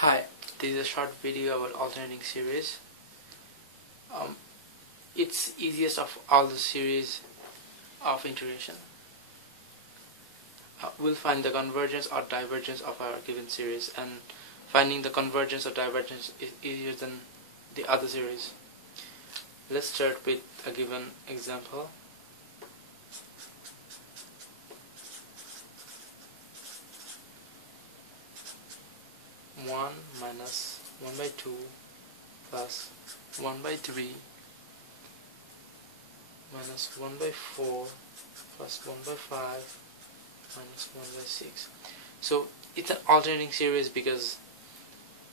Hi, this is a short video about alternating series. It's easiest of all the series of integration. We'll find the convergence or divergence of our given series, and finding the convergence or divergence is easier than the other series. Let's start with a given example. One minus 1 by 2 plus 1 by 3 minus 1 by 4 plus 1 by 5 minus 1 by 6. So it's an alternating series because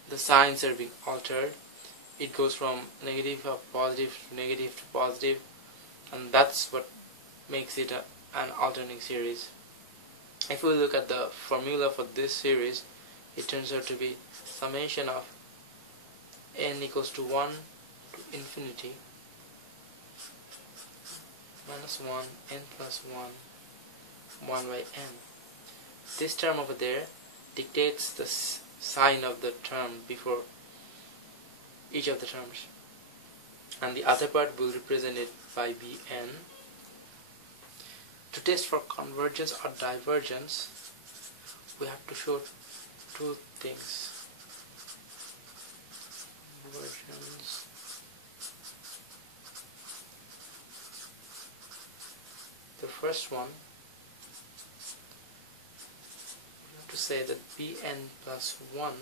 the signs are being altered. It goes from negative to positive to negative to positive, and that's what makes it an alternating series. If we look at the formula for this series, it turns out to be summation of n equals to 1 to infinity minus 1 n plus 1 by n. This term over there dictates the sign of the term before each of the terms, and the other part will represent it by bn. To test for convergence or divergence, we have to show two things. Convergence. The first one, we have to say that bn plus 1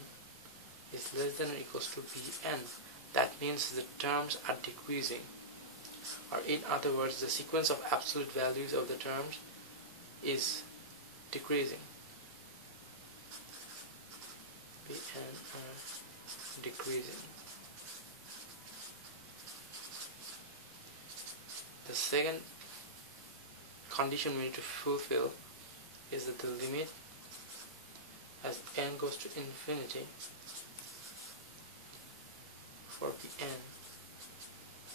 is less than or equals to bn. That means the terms are decreasing, or in other words, the sequence of absolute values of the terms is decreasing. Bn are decreasing. The second condition we need to fulfill is that the limit as n goes to infinity for bn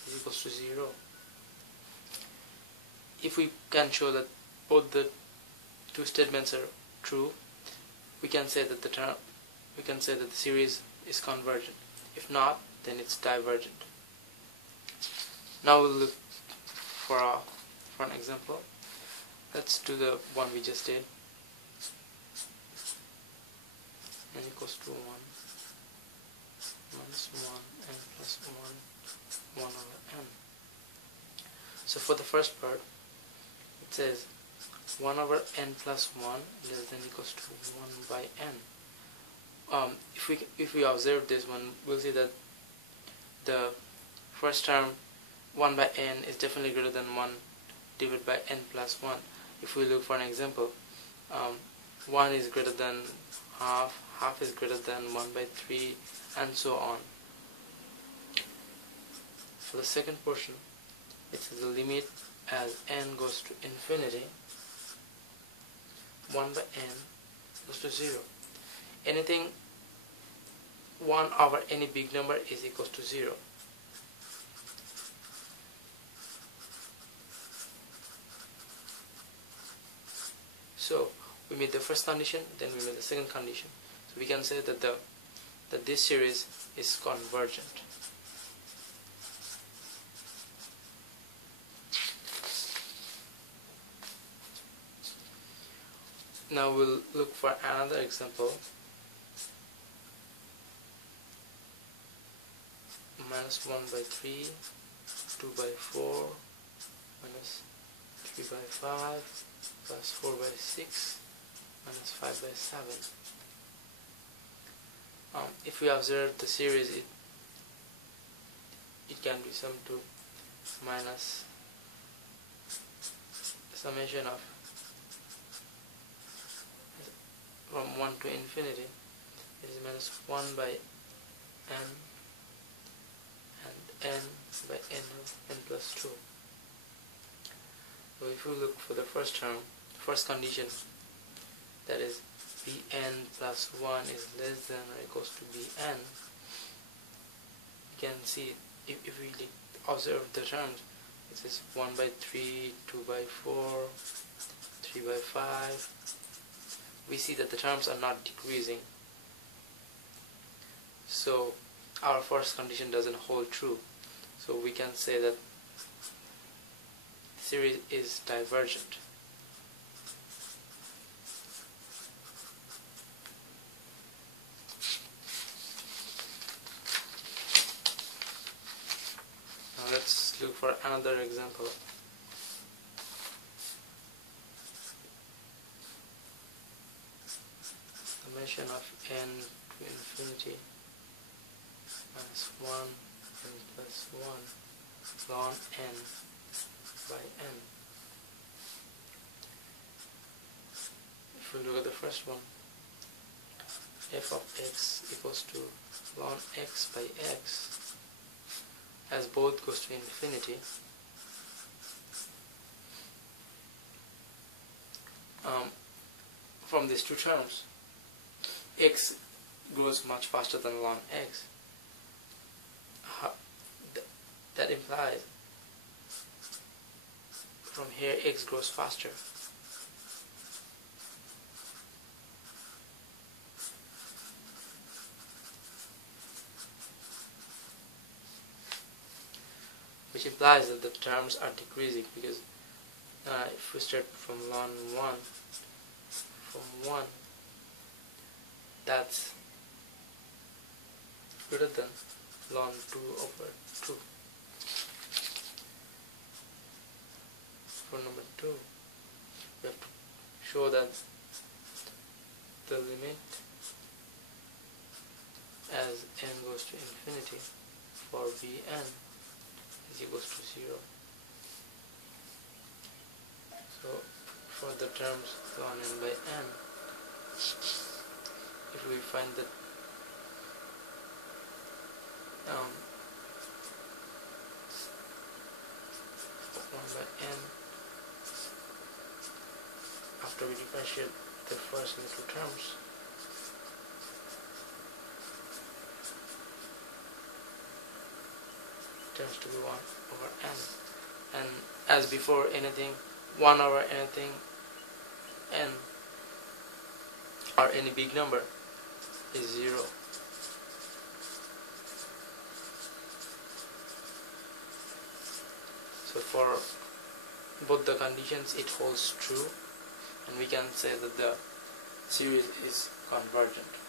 is equals to 0. If we can show that both the two statements are true, we can say that the series is convergent. If not, then it's divergent. Now we'll look for an example. Let's do the one we just did. N equals to 1 minus 1 n plus 1 over n. So for the first part, it says 1 over n plus 1 less than equals to 1 by n. If we observe this one, we'll see that the first term 1 by n is definitely greater than 1 divided by n plus 1. If we look for an example, 1 is greater than half, half is greater than 1 by 3, and so on. For the second portion, it says the limit as n goes to infinity, 1 by n goes to 0. Anything 1 over any big number is equals to 0. So we made the first condition, then we made the second condition. So we can say that this series is convergent. Now we'll look for another example. Minus 1 by 3, 2 by 4, minus 3 by 5, plus 4 by 6, minus 5 by 7. If we observe the series, it can be summed to minus summation of from 1 to infinity. It is minus 1 by n and n by n plus 2. So if we look for the first term, first condition, that is bn plus 1 is less than or equals to bn, you can see if we observe the terms, it is 1 by 3, 2 by 4, 3 by 5. We see that the terms are not decreasing. So our first condition doesn't hold true. So we can say that the series is divergent. Now let's look for another example. Summation of n to infinity minus 1 n plus 1 ln n by n. If we look at the first one, f of x equals to ln x by x, as both goes to infinity, from these two terms, x grows much faster than ln x. That implies from here x grows faster. Which implies that the terms are decreasing, because if we start from ln 1, from 1, that's greater than ln 2 over 2. For number 2, we have to show that the limit as n goes to infinity for Vn is equals to 0. So for the terms ln n by n, if we find that 1 by n, after we differentiate the first and the two terms, turns to be 1 over n, and as before, anything 1 over anything n or any big number is 0. So for both the conditions it holds true, and we can say that the series is convergent.